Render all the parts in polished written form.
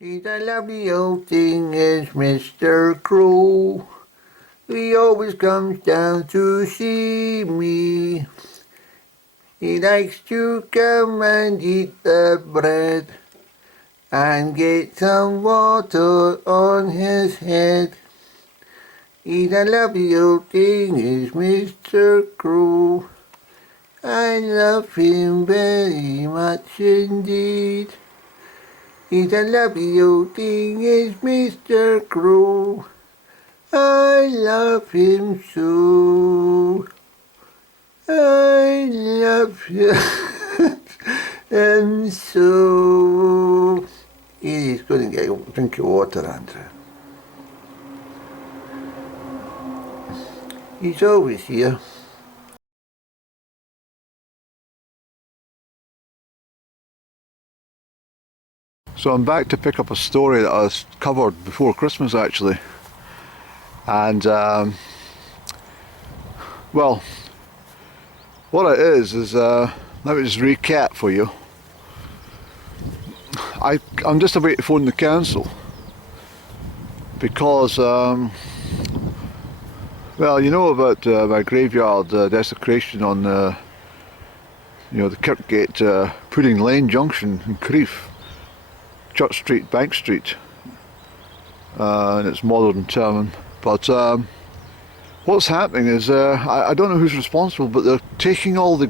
He's a lovely old thing, is Mr. Crow. He always comes down to see me. He likes to come and eat the bread and get some water on his head. He's a lovely old thing, is Mr. Crow. I love him very much indeed. He's a lovely old thing, is Mr. Crow. I love him so. I love him so. He's going to get a drink of water, Andrew. He's always here. So I'm back to pick up a story that I covered before Christmas actually, and well, what it is let me just recap for you. I'm just about to phone the council because well, you know about my graveyard desecration on the Kirkgate Pudding Lane Junction in Crieff, Church Street, Bank Street, in its modern term. But what's happening is, I don't know who's responsible, but they're taking all the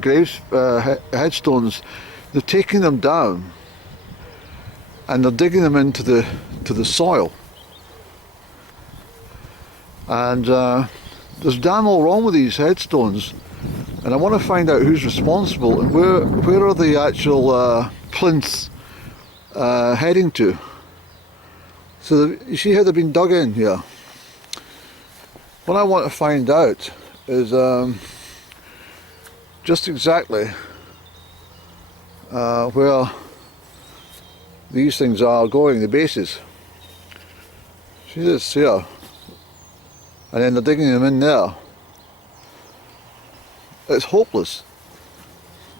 headstones, they're taking them down and they're digging them into the soil. And there's damn all wrong with these headstones, and I want to find out who's responsible and where are the actual plinths heading to. So you see how they've been dug in here. What I want to find out is just exactly where these things are going, the bases. See this here, and then they're digging them in there. It's hopeless,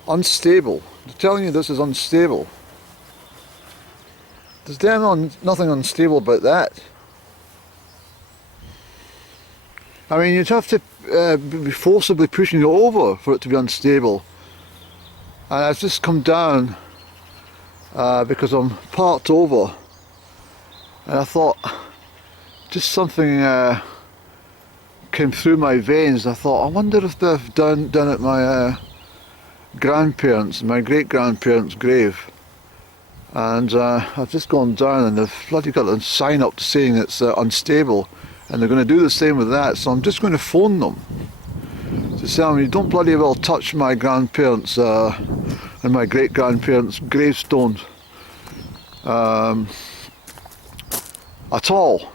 unstable. They're telling you this is unstable. There's damn nothing unstable about that. I mean, you'd have to be forcibly pushing it over for it to be unstable. And I've just come down because I'm parked over, and I thought just something came through my veins. I thought, I wonder if they've done at my grandparents, my great-grandparents' grave. And I've just gone down and they've bloody got a sign up saying it's unstable, and they're going to do the same with that. So I'm just going to phone them to tell them, you don't bloody well touch my grandparents and my great-grandparents' gravestones at all.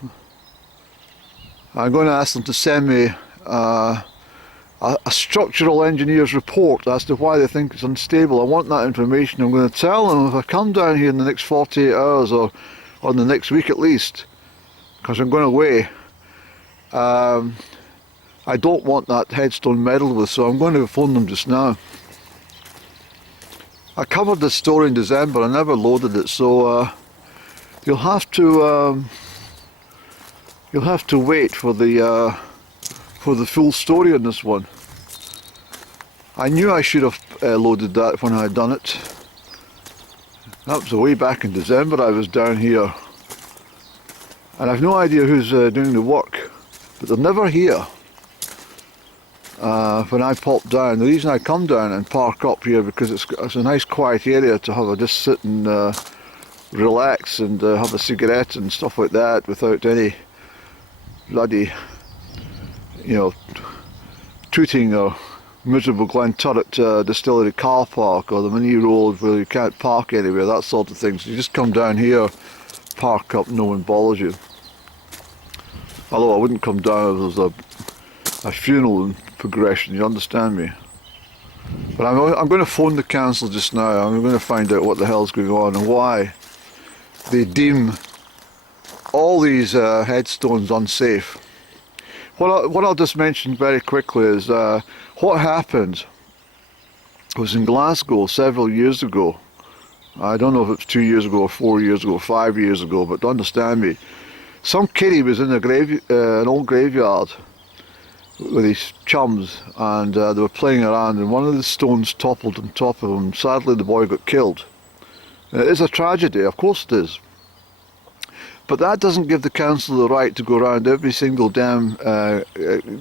I'm going to ask them to send me a structural engineer's report as to why they think it's unstable. I want that information. I'm going to tell them if I come down here in the next 48 hours or in the next week at least, because I'm going away, I don't want that headstone meddled with, so I'm going to phone them just now. I covered this story in December, I never loaded it, so you'll have to wait for the full story on this one. I knew I should have loaded that when I had done it. That was way back in December I was down here. And I've no idea who's doing the work, but they're never here when I pop down. The reason I come down and park up here because it's a nice quiet area to have just sit and relax and have a cigarette and stuff like that without any bloody, tooting or miserable Glenturret Distillery car park or the mini road where you can't park anywhere, that sort of thing. So you just come down here, park up, no one bothers you. Although I wouldn't come down if there's a funeral in progression, you understand me? But I'm going to phone the council just now. I'm going to find out what the hell's going on and why they deem all these headstones unsafe. What I'll just mention very quickly is what happened was in Glasgow several years ago. I don't know if it's 2 years ago or 4 years ago or 5 years ago, but understand me, some kiddie was in an old graveyard with his chums, and they were playing around, and one of the stones toppled on top of him. Sadly, the boy got killed. It is a tragedy, of course it is. But that doesn't give the council the right to go around every single damn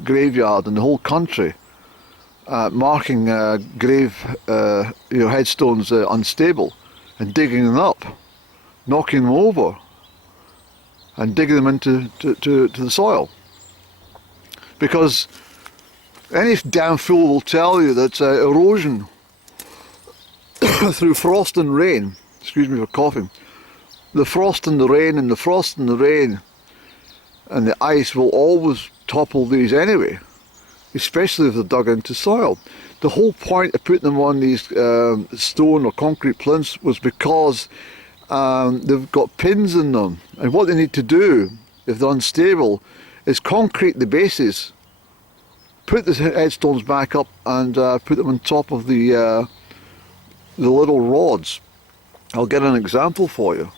graveyard in the whole country, marking grave headstones unstable, and digging them up, knocking them over, and digging them into to the soil. Because any damn fool will tell you that erosion through frost and rain, excuse me for coughing, the frost and the rain and the frost and the rain and the ice will always topple these anyway, especially if they're dug into soil. The whole point of putting them on these stone or concrete plinths was because they've got pins in them, and what they need to do if they're unstable is concrete the bases, put the headstones back up, and put them on top of the little rods. I'll get an example for you.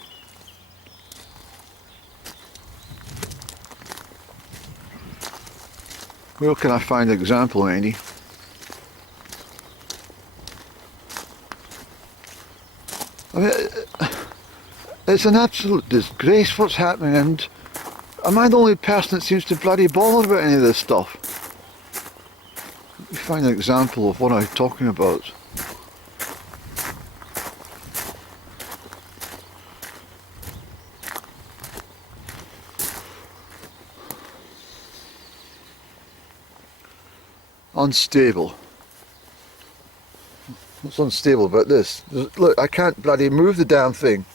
Where can I find an example, Andy? I mean, it's an absolute disgrace what's happening, and am I the only person that seems to bloody bother about any of this stuff? Let me find an example of what I'm talking about. Unstable. What's unstable about this? Look, I can't bloody move the damn thing.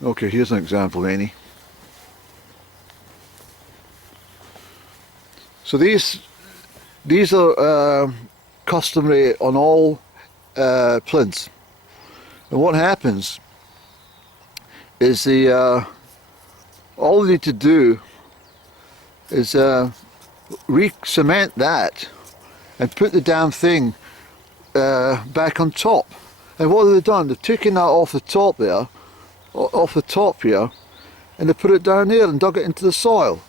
Okay, here's an example, Annie. So these are customary on all plinths, and what happens is all they need to do is re-cement that and put the damn thing back on top. And what have they done? They've taken that off the top there, off the top here, and they put it down there and dug it into the soil.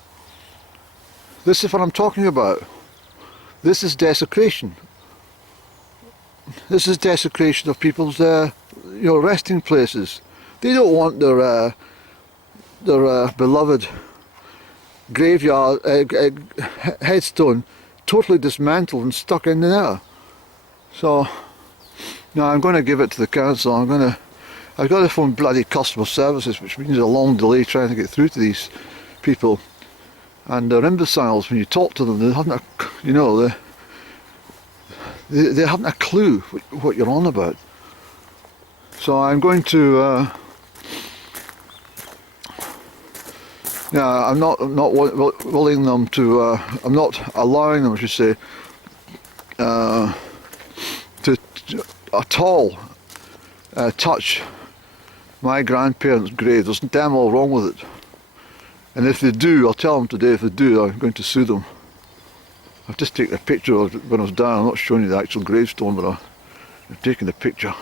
This is what I'm talking about. This is desecration. This is desecration of people's resting places. They don't want their beloved graveyard headstone totally dismantled and stuck in there. So now I'm going to give it to the council. I've got to phone bloody customer services, which means a long delay trying to get through to these people, and they're imbeciles. When you talk to them, they haven't they haven't a clue what you're on about. So I'm going to I'm not willing them to. I'm not allowing them, I should say, to at all touch my grandparents' grave. There's damn all wrong with it. And if they do, I'll tell them today. If they do, I'm going to sue them. I've just taken a picture of it when I was down. I'm not showing you the actual gravestone, but I've taken the picture.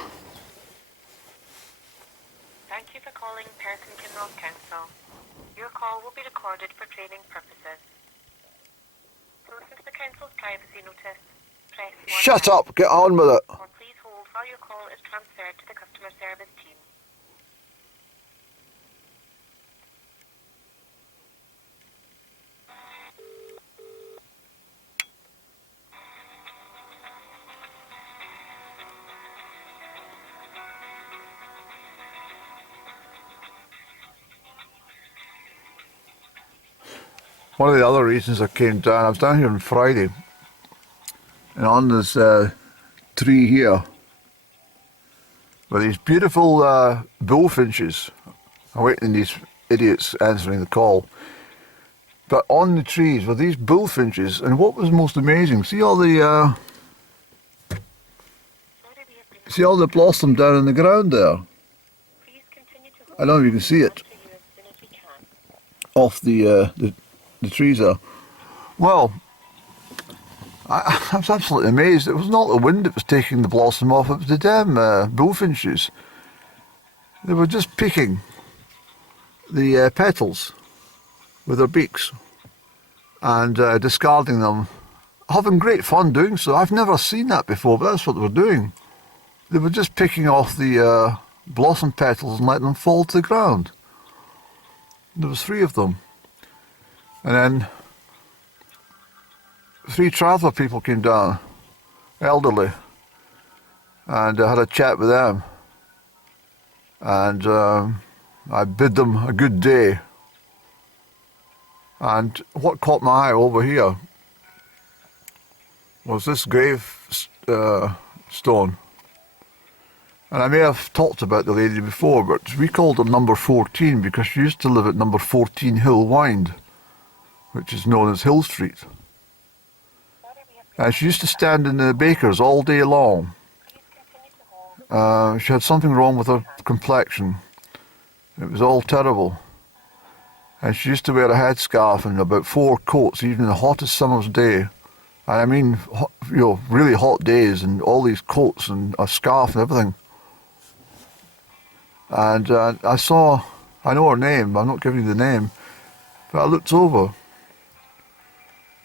Thank you for calling Perthshire Council. Your call will be recorded for training purposes. To listen to the council's privacy notice, press 1. Shut up! Get on with it! Or please hold while your call is transferred to the customer service team. One of the other reasons I came down, I was down here on Friday, and on this tree here were these beautiful bullfinches. I'm waiting these idiots answering the call. But on the trees were these bullfinches, and what was most amazing, see all the blossom down in the ground there? I don't know if you can see it off the trees there. Well, I was absolutely amazed. It was not the wind that was taking the blossom off, it was the damn bullfinches. They were just picking the petals with their beaks and discarding them, having great fun doing so. I've never seen that before, but that's what they were doing. They were just picking off the blossom petals and letting them fall to the ground. There was 3 of them. And then 3 traveller people came down, elderly, and I had a chat with them. And I bid them a good day. And what caught my eye over here was this grave stone. And I may have talked about the lady before, but we called her number 14 because she used to live at number 14 Hill Wynd, which is known as Hill Street. And she used to stand in the baker's all day long. She had something wrong with her complexion. It was all terrible. And she used to wear a headscarf and about 4 coats, even in the hottest summer's day. And I mean, really hot days and all these coats and a scarf and everything. And I know her name, I'm not giving you the name, but I looked over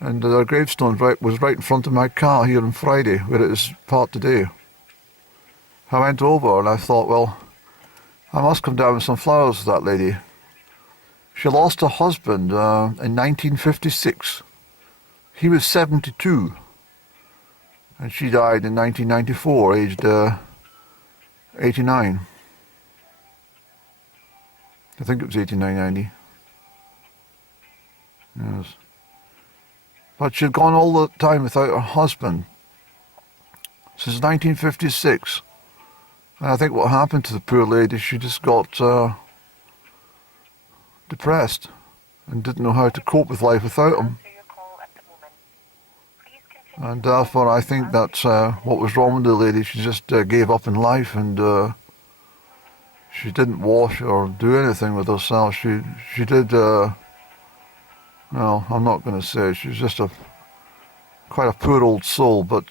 and her gravestone was right in front of my car here on Friday, where it is parked today. I went over and I thought, well, I must come down with some flowers for that lady. She lost her husband in 1956. He was 72 and she died in 1994, aged 89. I think it was 89, 90. Yes. But she'd gone all the time without her husband since 1956. And I think what happened to the poor lady, she just got depressed and didn't know how to cope with life without him. And therefore I think that's what was wrong with the lady. She just gave up in life and she didn't wash or do anything with herself. She did, no, I'm not going to say. She was just quite a poor old soul, but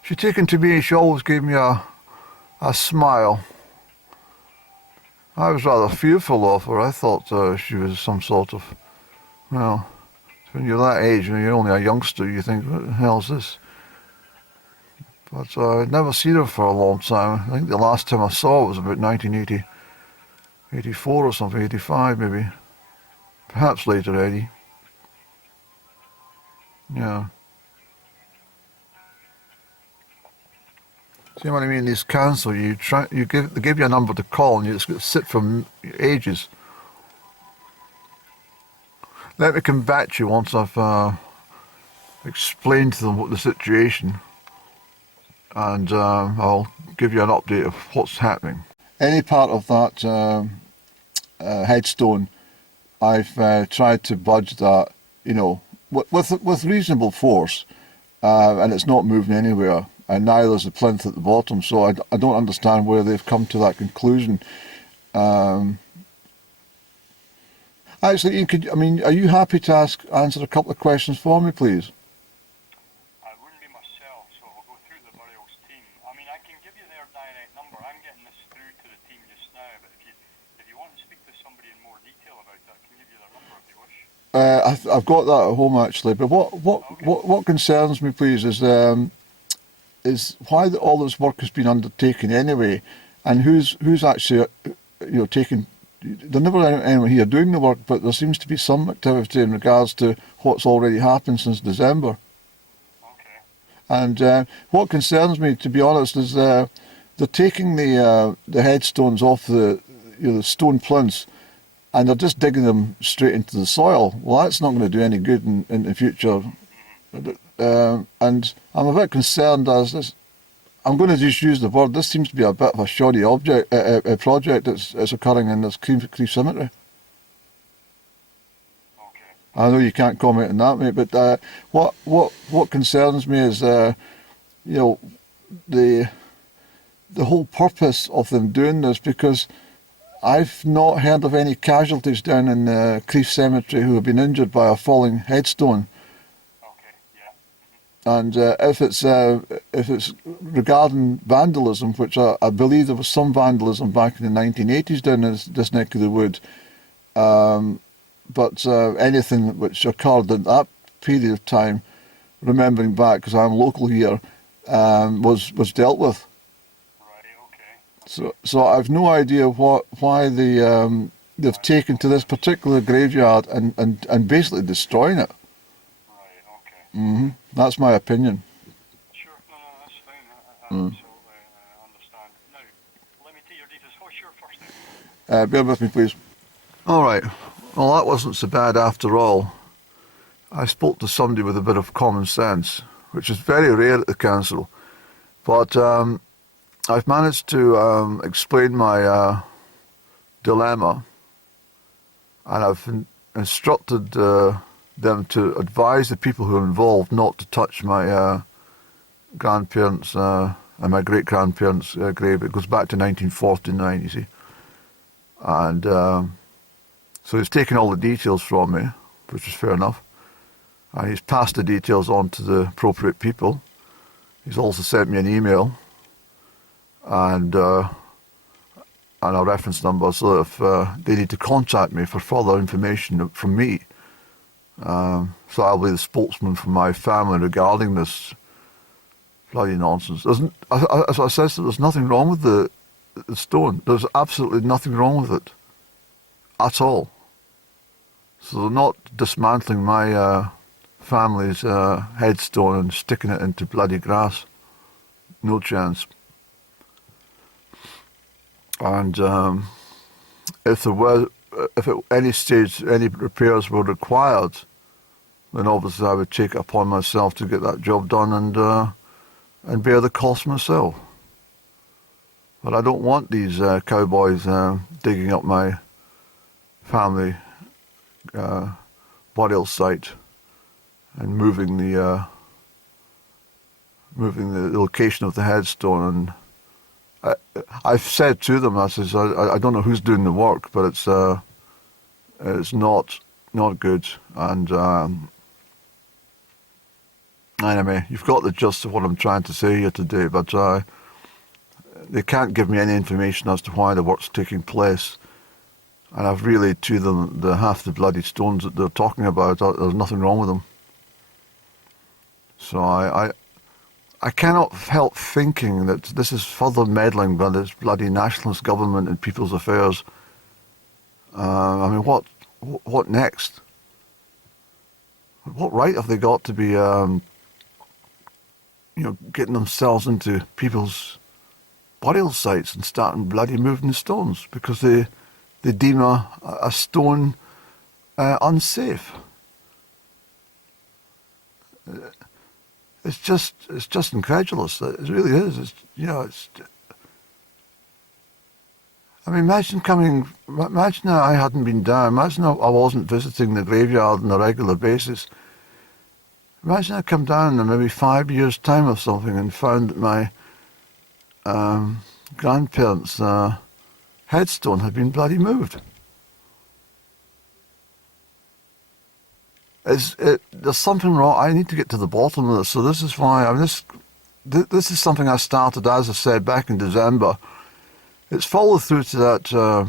she taken to me, she always gave me a smile. I was rather fearful of her. I thought she was some sort of, well, when you're that age and you're only a youngster, you think, what the hell is this? But I'd never seen her for a long time. I think the last time I saw her was about 1980, 84 or something, 85 maybe. Perhaps later, 80. Yeah. See what I mean? These council, they give you a number to call and you just sit for ages. Let me come back to you once I've explained to them what the situation, and I'll give you an update of what's happening. Any part of that headstone, I've tried to budge that, with reasonable force, and it's not moving anywhere. And neither is the plinth at the bottom, so I don't understand where they've come to that conclusion. Actually, are you happy to answer a couple of questions for me, please? I wouldn't be myself, so I'll go through the burials team. I can give you their direct number. I'm getting this through to the team just now, but if you want to speak to somebody in more detail about that, I can give you their number if you wish. I've got that at home actually, but what concerns me, please, is why all this work has been undertaken anyway, and who's actually taking. There's never anyone here doing the work, but there seems to be some activity in regards to what's already happened since December. Okay. And what concerns me, to be honest, is they're taking the headstones off the stone plinths, and they're just digging them straight into the soil. Well, that's not going to do any good in the future. And I'm a bit concerned as this. I'm going to just use the word. This seems to be a bit of a shoddy project that's occurring in this Crieff cemetery. Okay. I know you can't comment on that, mate, but what concerns me is the whole purpose of them doing this, because I've not heard of any casualties down in Crieff cemetery who have been injured by a falling headstone. Okay. Yeah. And if it's regarding vandalism, which I believe there was some vandalism back in the 1980s down in this neck of the wood, but anything which occurred in that period of time, remembering back because I'm local here, was dealt with. Right, okay. So I've no idea why they've taken to this particular graveyard and basically destroying it. Right, okay. That's my opinion. Sure, no, that's fine. I absolutely understand. Now, let me take your details. What's your first name? Bear with me, please. All right. Well, that wasn't so bad after all. I spoke to somebody with a bit of common sense, which is very rare at the council. But I've managed to explain my dilemma, and I've instructed them to advise the people who are involved not to touch my grandparents' and my great-grandparents' grave. It goes back to 1949, you see. And so he's taken all the details from me, which is fair enough. And he's passed the details on to the appropriate people. He's also sent me an email and a reference number, so if they need to contact me for further information from me. So I'll be the spokesman for my family regarding this bloody nonsense. As I said, there's nothing wrong with the stone. There's absolutely nothing wrong with it at all. So they're not dismantling my family's headstone and sticking it into bloody grass. No chance. And if at any stage any repairs were required, then obviously I would take it upon myself to get that job done and bear the cost myself. But I don't want these cowboys digging up my family burial site and moving the location of the headstone. And I've said to them, I says, I don't know who's doing the work, but it's not good. And anyway, you've got the gist of what I'm trying to say here today, but they can't give me any information as to why the work's taking place. And I've relayed to them the half the bloody stones that they're talking about. There's nothing wrong with them. So I cannot help thinking that this is further meddling by this bloody nationalist government in people's affairs. I mean, what next? What right have they got to be, getting themselves into people's burial sites and starting bloody moving the stones because they deem a stone unsafe? It's just incredulous. It really is. I mean, imagine I hadn't been down. Imagine I wasn't visiting the graveyard on a regular basis. Imagine I come down in maybe 5 years' time or something and found that my grandparents' headstone had been bloody moved. There's something wrong. I need to get to the bottom of this. So this is why this is something I started, as I said, back in December. It's followed through to that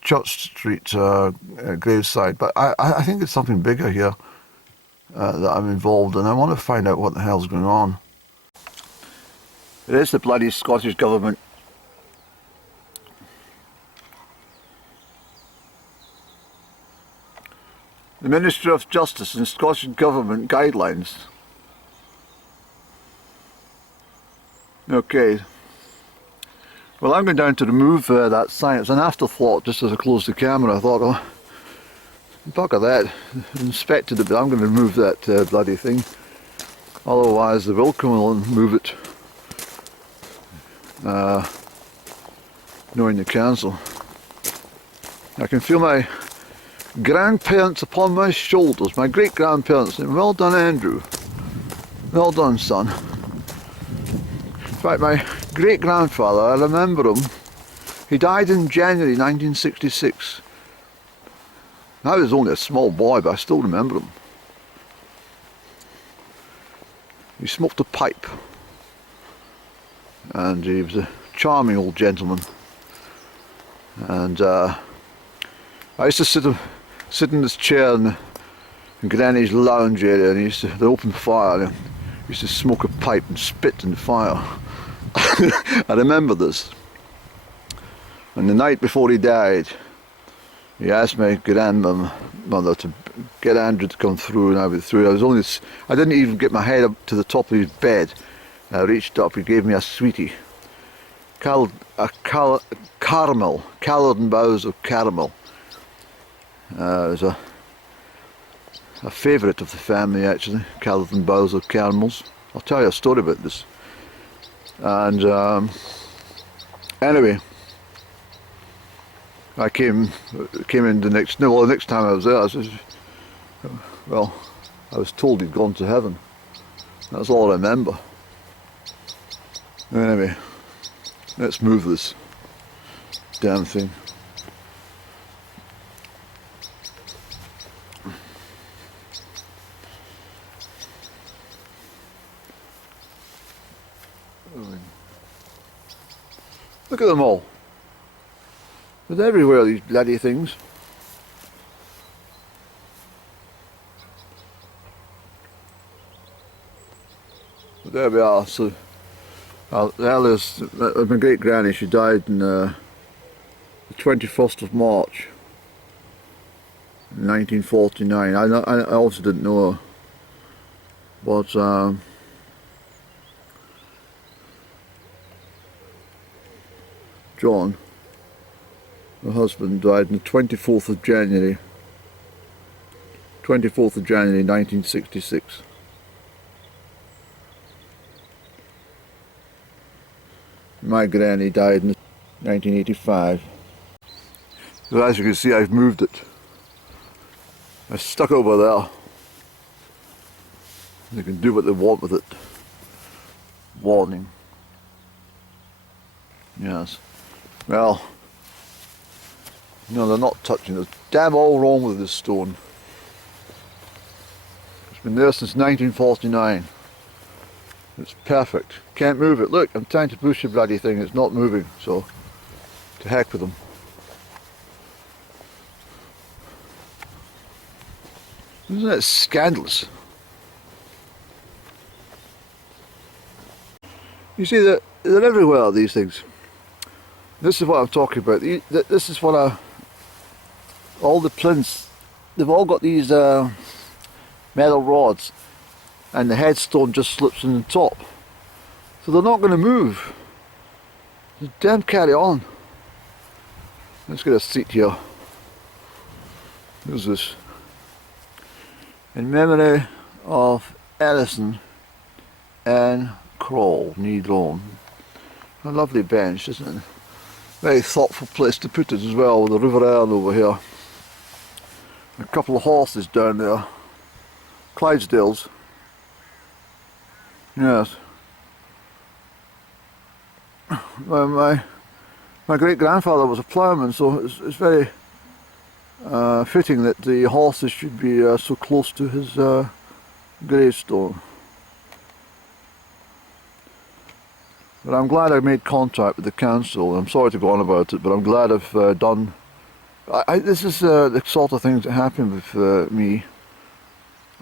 Church Street gravesite, but I think it's something bigger here that I'm involved in. I want to find out what the hell's going on. It is the bloody Scottish Government. The Ministry of Justice and Scottish Government guidelines. Okay. Well, I'm going down to remove that sign. It's an afterthought just as I closed the camera. I thought, oh, bugger that. Inspected it, but I'm going to remove that bloody thing. Otherwise, they will come along and move it. Knowing the council. I can feel my grandparents upon my shoulders, my great-grandparents. Well done, Andrew. Well done, son. In fact, my great-grandfather, I remember him. He died in January 1966. I was only a small boy, but I still remember him. he smoked a pipe, and he was a charming old gentleman. And I used to sit in this chair in Granny's lounge area, and he used to open fire, and he used to smoke a pipe and spit in the fire. I remember this. And the night before he died, he asked my grandmother to get Andrew to come through, and I went through. I didn't even get my head up to the top of his bed. I reached up, he gave me a sweetie. Caramel, coloured and boughs of caramel. It was a favourite of the family, actually, coloured and boughs of caramels. I'll tell you a story about this. And anyway, I came in the next time I was there, I was told he'd gone to heaven. That's all I remember. Anyway, let's move this damn thing. Look at them all. They're everywhere, these bloody things. But there we are. So, my great granny, she died on the 21st of March 1949. I also didn't know her, but John, her husband, died on the 24th of January 1966. My granny died in 1985. So as you can see, I've moved it. I stuck it over there. They can do what they want with it. Warning. Yes. Well, no, they're not touching. There's damn all wrong with this stone. It's been there since 1949. It's perfect. Can't move it. Look, I'm trying to push the bloody thing. It's not moving. So, to heck with them. Isn't that scandalous? You see, they're everywhere, these things. This is what I'm talking about. This is what all the plinths, they've all got these metal rods, and the headstone just slips in the top. So they're not going to move. Just damn carry on. Let's get a seat here. Who's this? In memory of Ellison and Crawl, Knee Lawn. A lovely bench, isn't it? Very thoughtful place to put it as well, with the River Erne over here. A couple of horses down there. Clydesdales. Yes. Well, my great-grandfather was a ploughman, so it's very fitting that the horses should be so close to his gravestone. But I'm glad I made contact with the council. I'm sorry to go on about it, but I'm glad I've done... this is the sort of things that happen with me.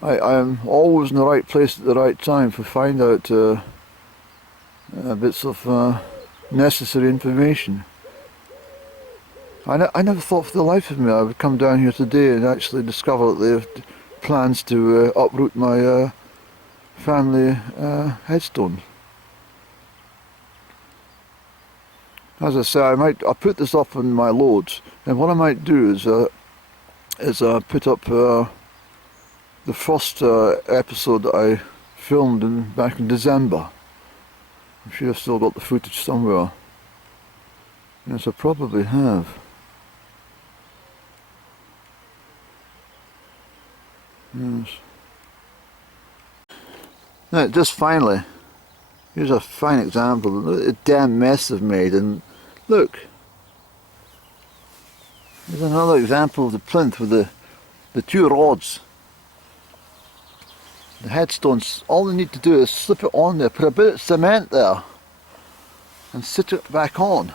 I'm always in the right place at the right time to find out bits of necessary information. I never thought for the life of me I would come down here today and actually discover that they have plans to uproot my family headstone. As I say, I'll put this up on my loads, and what I might do is put up the first episode that I filmed back in December. I'm sure I've still got the footage somewhere. Yes, I probably have. Yes. Now, just finally, here's a fine example. Look at the damn mess they've made, and look. There's another example of the plinth with the two rods. The headstones, all they need to do is slip it on there, put a bit of cement there and sit it back on.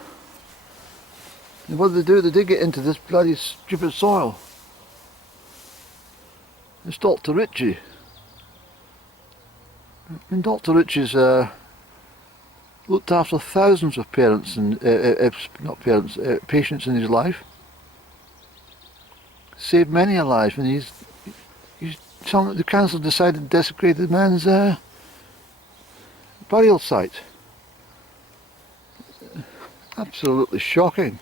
And what do? They dig it into this bloody stupid soil. It's Dr. Ritchie. And Dr. Ritchie's looked after thousands of parents and patients in his life. Saved many a life, and the council decided to desecrate the man's burial site. Absolutely shocking.